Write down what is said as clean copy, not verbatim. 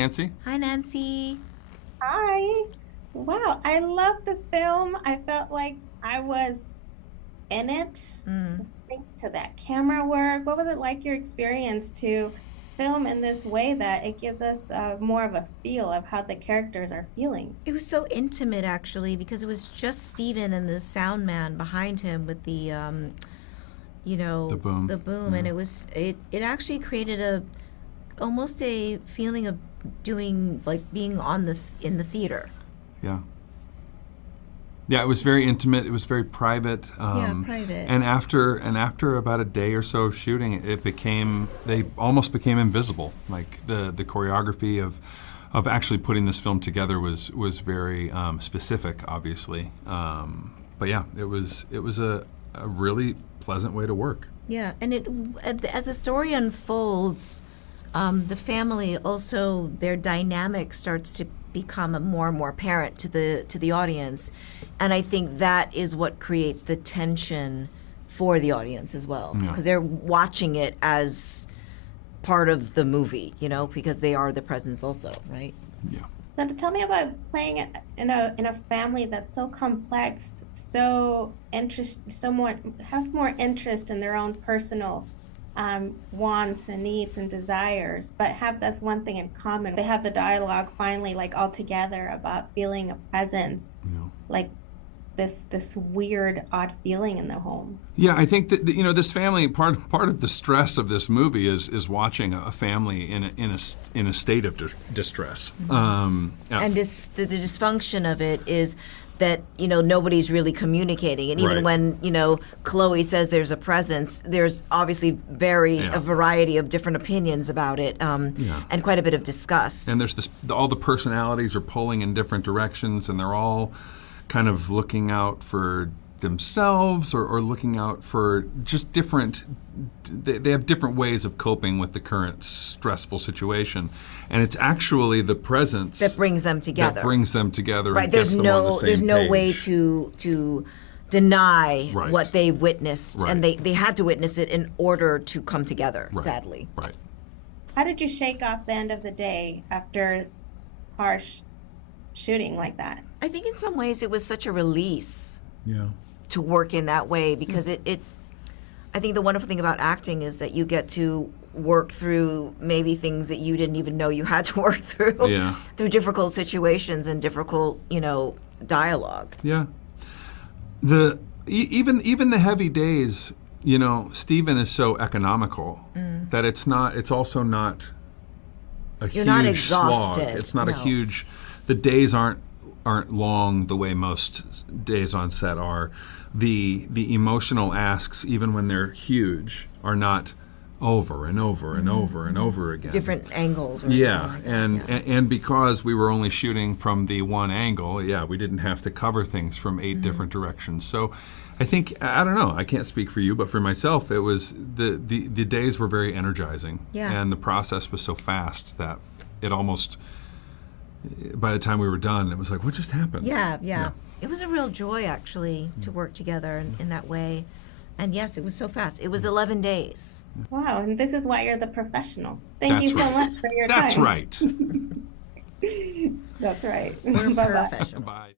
Nancy. Hi, Nancy. Hi. Wow, I love the film. I felt like I was in it thanks to that camera work. What was it like your experience to film in this way that it gives us more of a feel of how the characters are feeling? It was so intimate, actually, because it was just Steven and the sound man behind him with The boom. the boom, and it actually created almost a feeling of doing like being in the theater. Yeah. Yeah, it was very intimate. It was very private. Private. And after about a day or so of shooting, they almost became invisible. Like the choreography of actually putting this film together was very specific, obviously. But yeah, it was a really pleasant way to work. Yeah, and as the story unfolds, the family also, their dynamic starts to become more and more apparent to the audience, and I think that is what creates the tension for the audience as well, because they're watching it as part of the movie, because they are the presence also, right? Yeah. So to tell me about playing it in a family that's so complex, so have more interest in their own personal wants and needs and desires, but have this one thing in common. They have the dialogue finally like all together about feeling a presence, like this weird, odd feeling in the home. Yeah, I think that this family part of the stress of this movie is watching a family in a state of distress. And the dysfunction of it is that nobody's really communicating, and even when Chloe says there's a presence, there's obviously a variety of different opinions about it, and quite a bit of disgust. And there's all the personalities are pulling in different directions, and they're all kind of looking out for themselves or looking out for just different. They have different ways of coping with the current stressful situation, and it's actually the presence that brings them together. Right. And there's no way to deny what they've witnessed, and they had to witness it in order to come together. Sadly. Right. How did you shake off the end of the day after harsh shooting like that? I think in some ways it was such a release. Yeah. To work in that way, because I think the wonderful thing about acting is that you get to work through maybe things that you didn't even know you had to work through, through difficult situations and difficult, dialogue. Yeah. Even the heavy days, Steven is so economical that it's also not a You're huge not exhausted. slog. It's not a huge. The days aren't long the way most days on set are. The emotional asks, even when they're huge, are not over and over and over and over again. Different angles. And because we were only shooting from the one angle, we didn't have to cover things from 8 different directions. So I think, I don't know, I can't speak for you, but for myself, it was the days were very energizing. Yeah. And the process was so fast that it almost, by the time we were done, it was like, what just happened? Yeah. It was a real joy, actually, to work together in that way. And yes, it was so fast. It was 11 days. Wow, and this is why you're the professionals. Thank you so much for your time. That's right. That's right. We're professional. Bye.